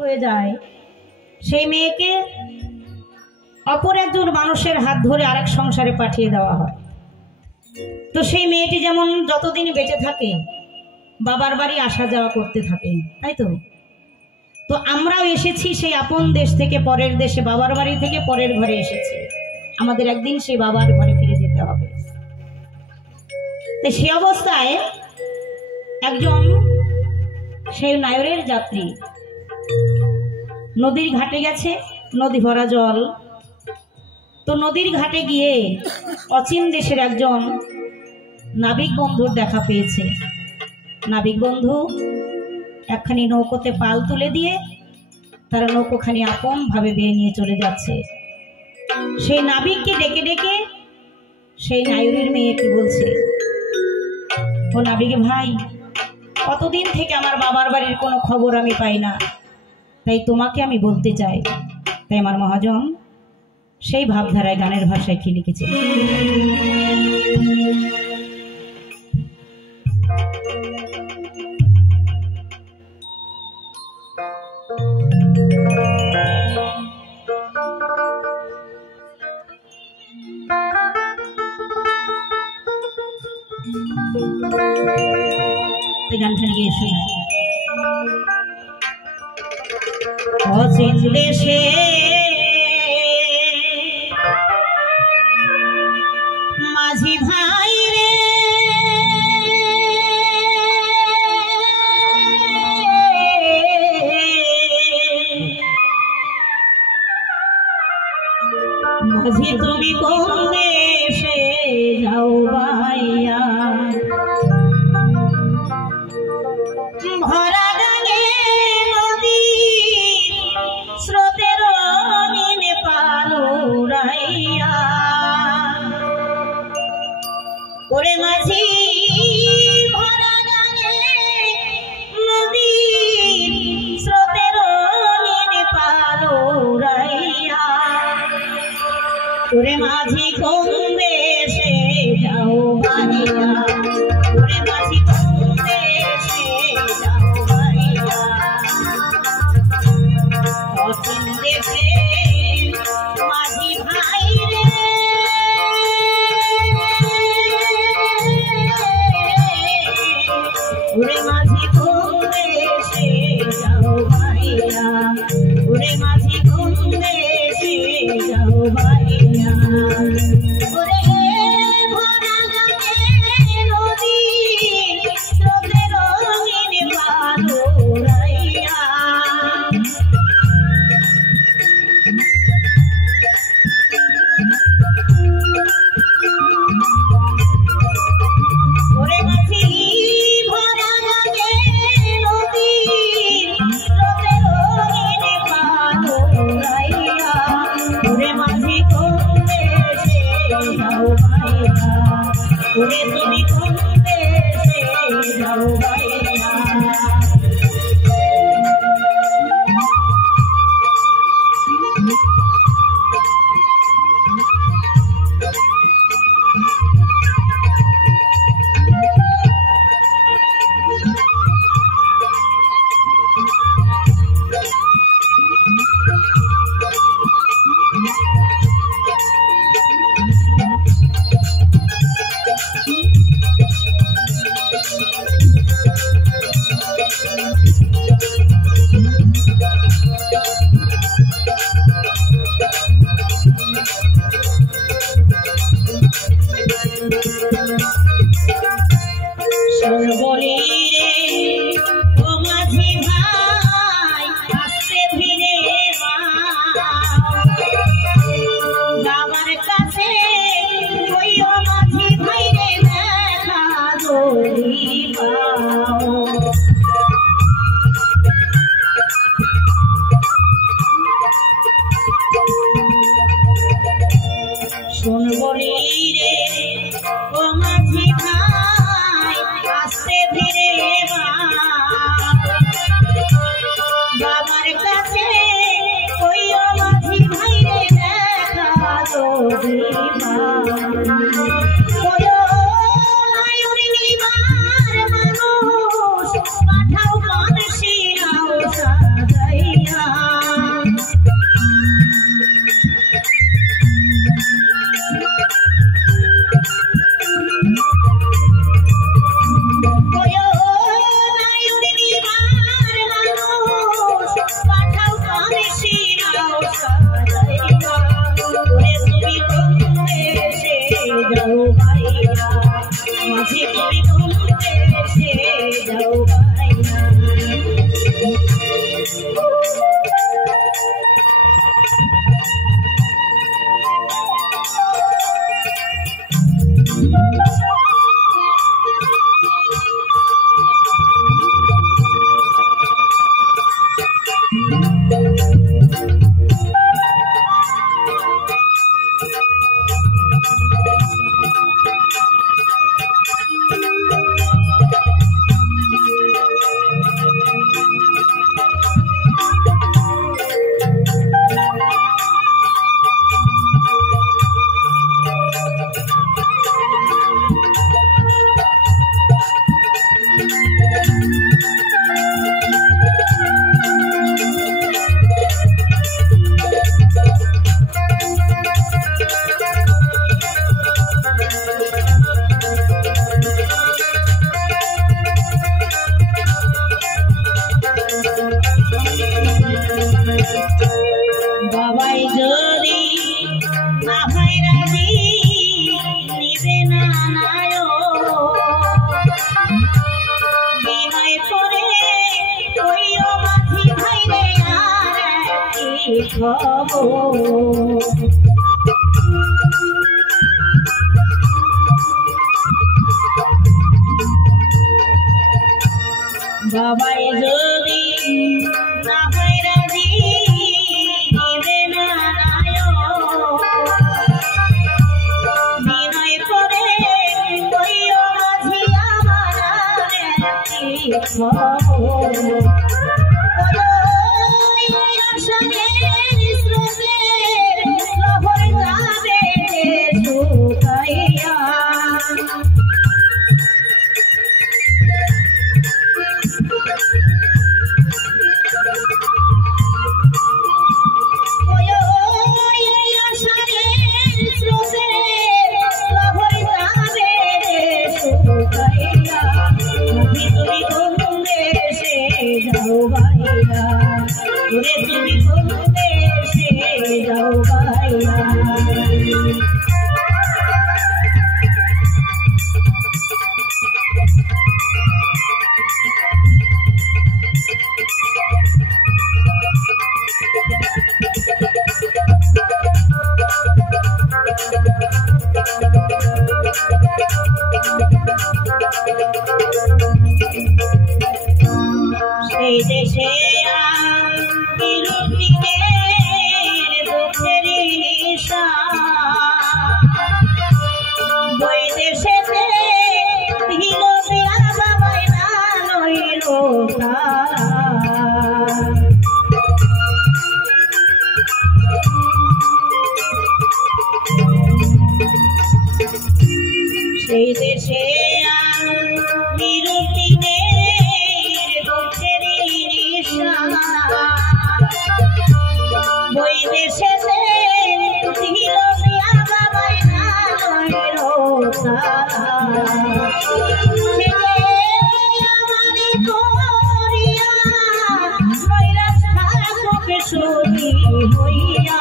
হয়ে যায় সেই মেয়েকে অপর একজন মানুষের হাত ধরে আরেক সংসারে পাঠিয়ে দেওয়া হয়। তো সেই মেয়েটি যেমন যতদিন বেঁচে থাকে বাবার বাড়ি আসা যাওয়া করতে থাকে, তাই তো? তো আমরাও এসেছি সেই আপন দেশ থেকে পরের দেশে, বাবার বাড়ি থেকে পরের ঘরে এসেছি, আমাদের একদিন সেই বাবার ঘরে ফিরে যেতে হবে। সেই অবস্থায় একজন সেই নায়রের যাত্রী নদীর ঘাটে গেছে, নদী ভরা জল। তো নদীর ঘাটে গিয়ে অচিন দেশের একজন নাবিক বন্ধুর দেখা পেয়েছে। নাবিক বন্ধু একখানি নৌকোতে পাল তুলে দিয়ে তারা নৌকোখানি আপন ভাবে বেয়ে নিয়ে চলে যাচ্ছে। সেই নাবিককে ডেকে ডেকে সেই নায়রের মেয়ে কি বলছে, ও নাবিক ভাই, কতদিন থেকে আমার বাবার বাড়ির কোনো খবর আমি পাই না, তাই তোমাকে আমি বলতে চাই। তাই আমার মহাজন সেই ভাবধারায় গানের ভাষায় কি লিখেছে, গানটা গিয়ে শোনা। অচিন দেশে মাঝি ভাই রে, মাঝি তুমি কোন দেশে যাও ভাইয়া, ভরা গানে নদী স্রোতের রঙিনে পালুরাইয়া, ওরে মাঝি ভরা গানে নদী স্রোতের রঙিনে পালুরাইয়া, ওরে মাঝি কোন দেশে যাও ভাইয়া, ওরে মাঝি কোন দেশে যাও ভাইয়া, অচিন দেশে মাঝি ভাই রে, ওরে মাঝি কোন দেশে যাও ভাইয়া, ওরে মাঝি কোন দেশে যাও ভাইয়া, ওরে ভরা গানে নদী স্রোতের রঙিনে পালুরাইয়া, ওরে মাঝি ভরা গানে নদী স্রোতের রঙিনে পালুরাইয়া, ওরে মাঝি কোন দেশে যাও ভাইয়া, ওরে তুমি কোন দেশে যাও ভাইয়া। পাঠাও বাবাই যদি না হয় রাজি নিবে না নায় বিনয় করে কইও মাঝি ভাই রে আর কি খবর বাবাই যদি না হয় রাজি নিবে না নায় বিনয় করে কইও মাঝি আমার কি খবর তুমি কোন দেশে যাও ভাইয়া সেই দেশে সেই দেশে বই দেশে হইয়া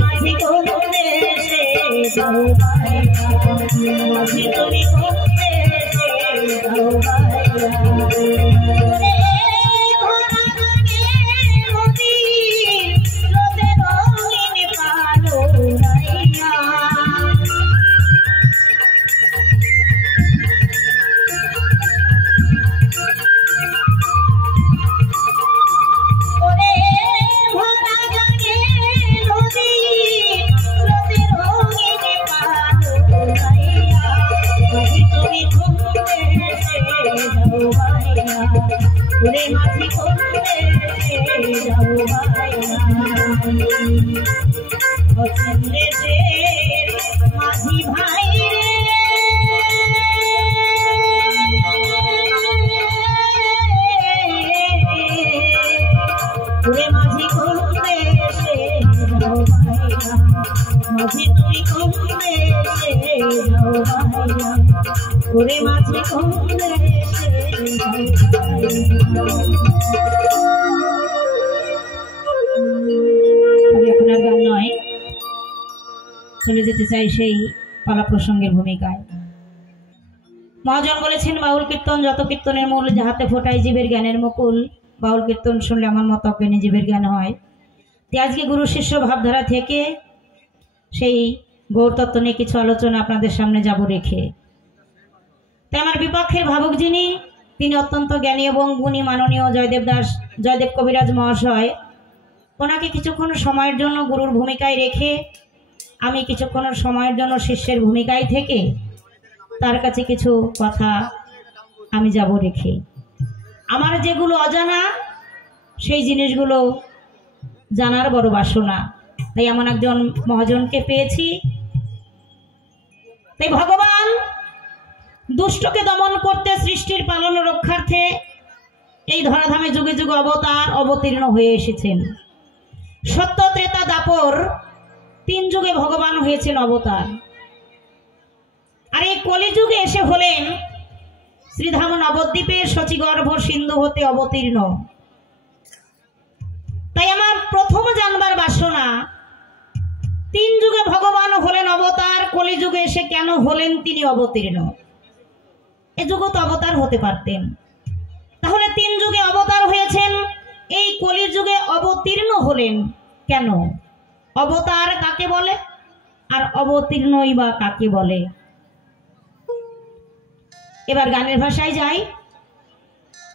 মাঝি কোন দেশে যাও ভাইয়া মাঝি তুমি কোন দেশে যাও ভাইয়া ওরে মাঝি কোন দেশে যাও ভাইয়া কোন দেশে মাঝি ভাই রে ওরে মাঝি কোন দেশে যাও ভাইয়া মাঝি তুমি কোন দেশে যাও ভাইয়া ওরে মাঝি কোন দেশে আমি এখন আর গান নয় চলে যেতে চাই সেই পালা প্রসঙ্গের ভূমিকায়। মহাজন বলেছেন বাউল কীর্তন যত কীর্তনের মূল যাহাতে ফোটাই জীবের জ্ঞানের মুকুল। বাউল কীর্তন শুনলে আমার মতো অজ্ঞানী জীবের জ্ঞান হয়। আজকে গুরু শিষ্য ভাবধারা থেকে সেই গৌরতত্ত্ব নিয়ে কিছু আলোচনা আপনাদের সামনে যাব রেখে। তাই আমার বিপক্ষের ভাবুক যিনি, তিনি অত্যন্ত জ্ঞানী এবং গুণী মাননীয় জয়দেব কবিরাজ মহাশয়। ওনাকে কিছুক্ষণ সময়ের জন্য গুরুর ভূমিকায় রেখে আমি কিছুক্ষণ সময়ের জন্য শিষ্যের ভূমিকায় থেকে তার কাছে কিছু কথা আমি যাব রেখে। আমার যেগুলো অজানা সেই জিনিসগুলো জানার বড় বাসনা। তাই এমন একজন মহাজনকে পেয়েছি। তাই ভগবান দুষ্টকে দমন করতে, সৃষ্টির পালন রক্ষার্থে এই ধরাধামে যুগে যুগে অবতীর্ণ হয়ে এসেছেন। সত্য, ত্রেতা, দাপর 3 যুগে ভগবান হয়েছেন অবতার। আর এই কলিযুগে এসে হলেন শ্রীধাম নবদ্বীপের শচীগর্ভ সিন্ধু হতে অবতীর্ণ। তাই আমার প্রথম জানবার বাসনা, 3 যুগে ভগবান হলেন অবতার, কলিযুগে এসে কেন হলেন তিনি অবতীর্ণ? এ যুগে তো অবতার হতে পারতেন। তাহলে 3 যুগে অবতার হয়েছেন, এই কলির যুগে অবতীর্ণ হলেন কেন? অবতার কাকে বলে আর অবতীর্ণই বা কাকে বলে? এবার গানের ভাষায় যাই।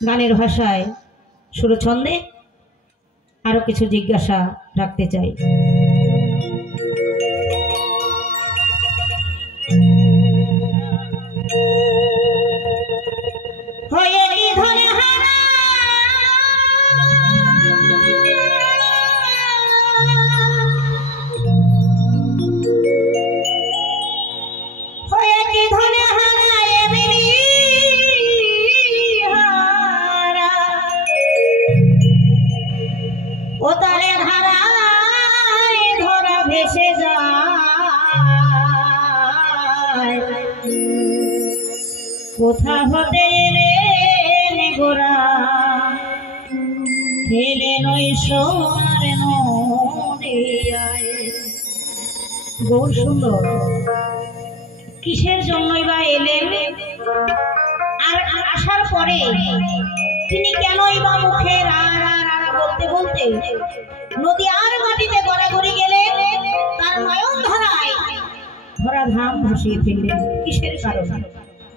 গানের ভাষায় সুরছন্দে আরো কিছু জিজ্ঞাসা রাখতে চাই। কোথা হতে এলেন গোরা, খেলেন ওই সোনার নদিয়ায়। গৌর সুন্দর, কিসের জন্যই বা এলেন? আর আসার পরে তিনি কেনই বা মুখে বলতে বলতে নদী আর মাটিতে গড়াগড়ি গেলেন? তার নয়ন ধরায় ধরাধাম ভাসিয়ে ফেললেন। কিসের কারণ?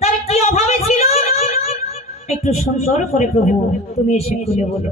তার কি অভাবে ছিল? একটু সুন্দর করে প্রভু তুমি এসে খুলে বলো।